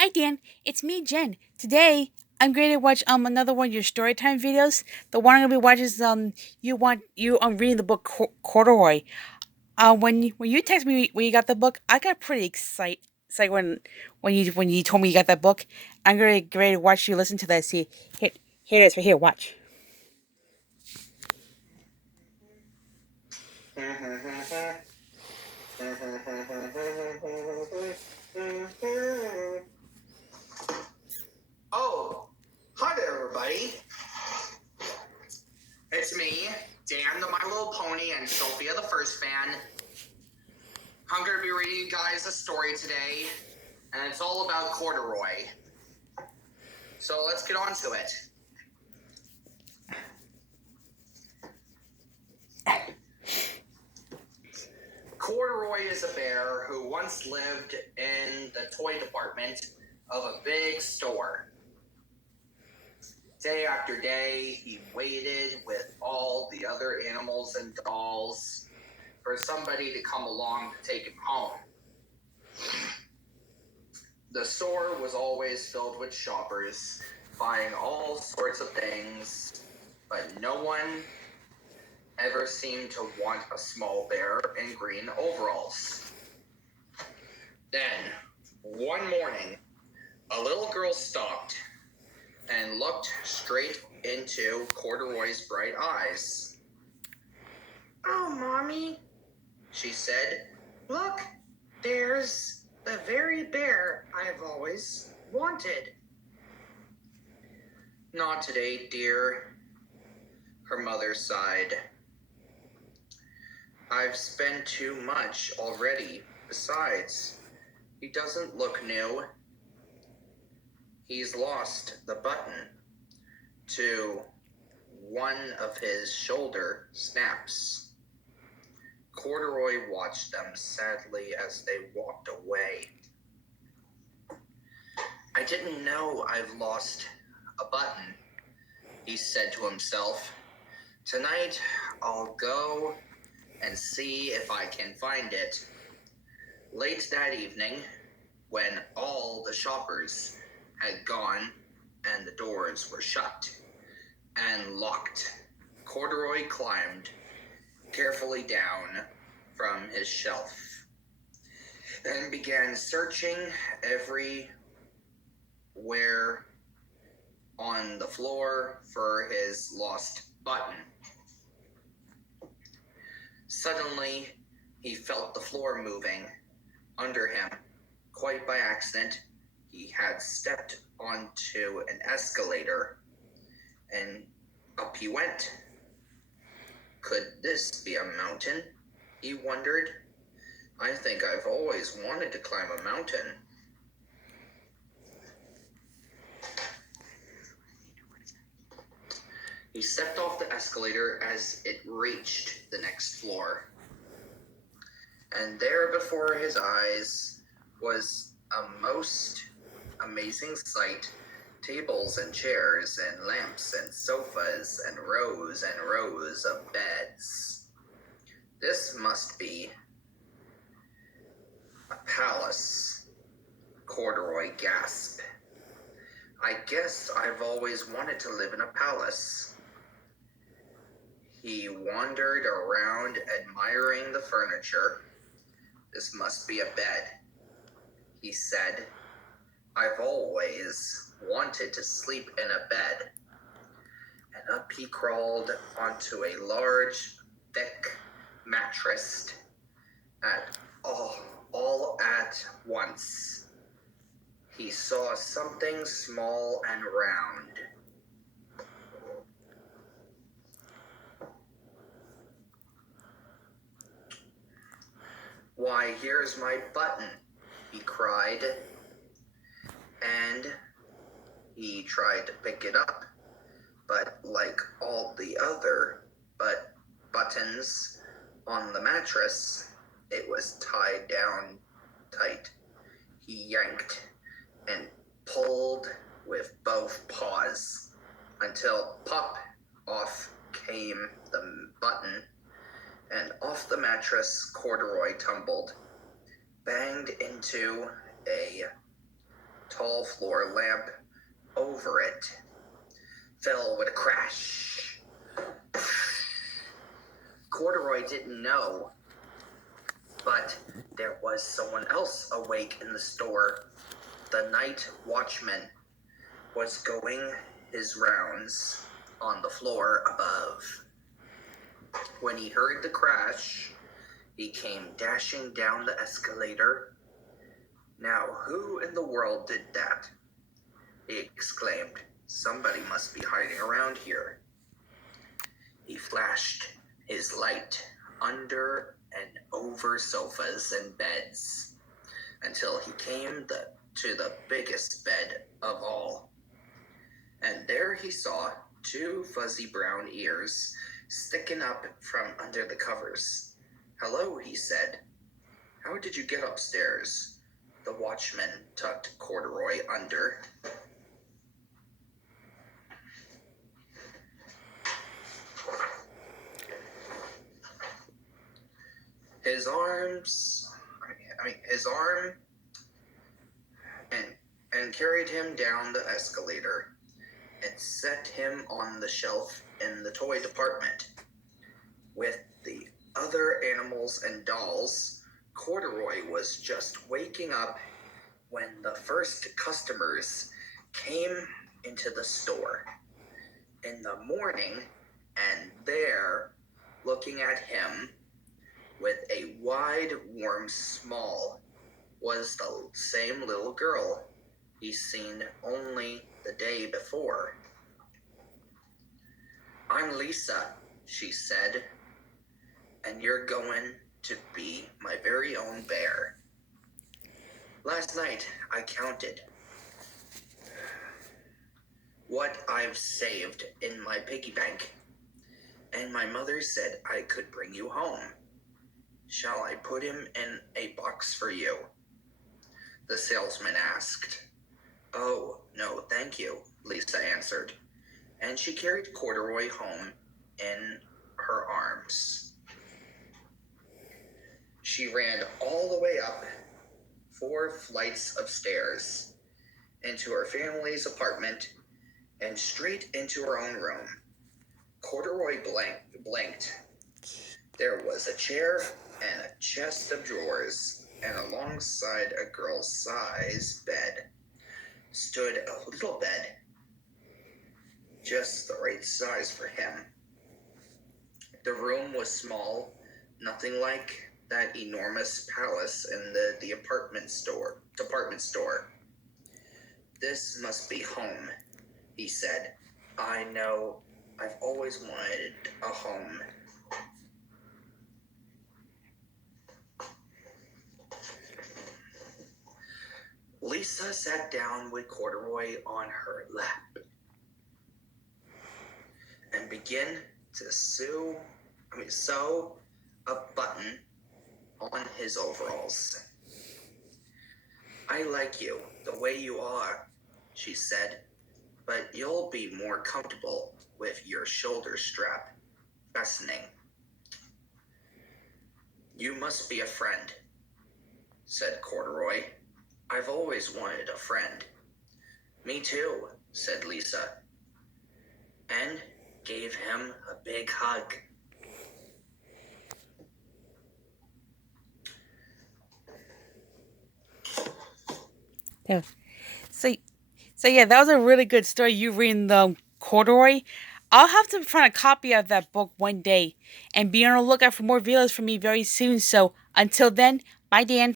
Hi Dan, it's me Jen. Today I'm going to watch another one of your storytime videos. The one I'm gonna be watching is you reading the book Corduroy. When you text me when you got the book, I got pretty excited when you told me you got that book. I'm gonna get ready to watch you listen to that. See, here it is right here. Watch. Oh, hi there, everybody. It's me, Dan the My Little Pony, and Sophia the First Fan. I'm going to be reading you guys a story today, and it's all about corduroy. So let's get on to it. Corduroy is a bear who once lived in the toy department of a big store. Day after day, he waited with all the other animals and dolls for somebody to come along to take him home. The store was always filled with shoppers, buying all sorts of things, but no one ever seemed to want a small bear in green overalls. Then, one morning, a little girl stopped and looked straight into Corduroy's bright eyes. "Oh, Mommy," she said, "look, there's the very bear I've always wanted." "Not today, dear," her mother sighed. "I've spent too much already. Besides, he doesn't look new. He's lost the button to one of his shoulder snaps." Corduroy watched them sadly as they walked away. "I didn't know I've lost a button," he said to himself. "Tonight I'll go and see if I can find it." Late that evening, when all the shoppers had gone and the doors were shut and locked, Corduroy climbed carefully down from his shelf and began searching everywhere on the floor for his lost button. Suddenly, he felt the floor moving under him. Quite by accident, he had stepped onto an escalator, and up he went. Could this be a mountain? He wondered. I think I've always wanted to climb a mountain. He stepped off the escalator as it reached the next floor. And there before his eyes was a most amazing sight. Tables and chairs and lamps and sofas and rows of beds. This must be a palace, Corduroy gasped. I guess I've always wanted to live in a palace. He wandered around admiring the furniture. This must be a bed, he said. I've always wanted to sleep in a bed. And up he crawled onto a large, thick mattress all at once. He saw something small and round. Why, here's my button, he cried. And he tried to pick it up, but like all the other buttons on the mattress, it was tied down tight. He yanked and pulled with both paws until pop, off came the button, and off the mattress Corduroy tumbled, banged into a tall floor lamp over it fell with a crash. Corduroy didn't know, but there was someone else awake in the store. The night watchman was going his rounds on the floor above. When he heard the crash, he came dashing down the escalator. "Now, who in the world did that?" he exclaimed. "Somebody must be hiding around here." He flashed his light under and over sofas and beds until he came to the biggest bed of all. And there he saw 2 fuzzy brown ears sticking up from under the covers. "Hello," he said. "How did you get upstairs?" The watchman tucked Corduroy under. His arm and carried him down the escalator and set him on the shelf in the toy department. With the other animals and dolls, Corduroy was just waking up when the first customers came into the store in the morning, and there, looking at him with a wide, warm smile, was the same little girl he's seen only the day before. "I'm Lisa," she said, "and you're going to be my very own bear. Last night I counted what I've saved in my piggy bank, and my mother said I could bring you home. Shall I put him in a box for you?" the salesman asked. "Oh, no, thank you," Lisa answered, and she carried Corduroy home in her arms. She ran all the way up 4 flights of stairs into her family's apartment and straight into her own room. Corduroy blinked. There was a chair and a chest of drawers, and alongside a girl-sized bed stood a little bed, just the right size for him. The room was small, nothing like that enormous palace in the department store. "This must be home," he said. "I know, I've always wanted a home." Lisa sat down with Corduroy on her lap and began to sew a button on his overalls. "I like you the way you are," she said, "but you'll be more comfortable with your shoulder strap fastening." "You must be a friend," said Corduroy. "I've always wanted a friend." "Me too," said Lisa, and gave him a big hug. So yeah, that was a really good story. You reading the Corduroy. I'll have to find a copy of that book one day and be on the lookout for more videos from me very soon. So until then, bye, Dan.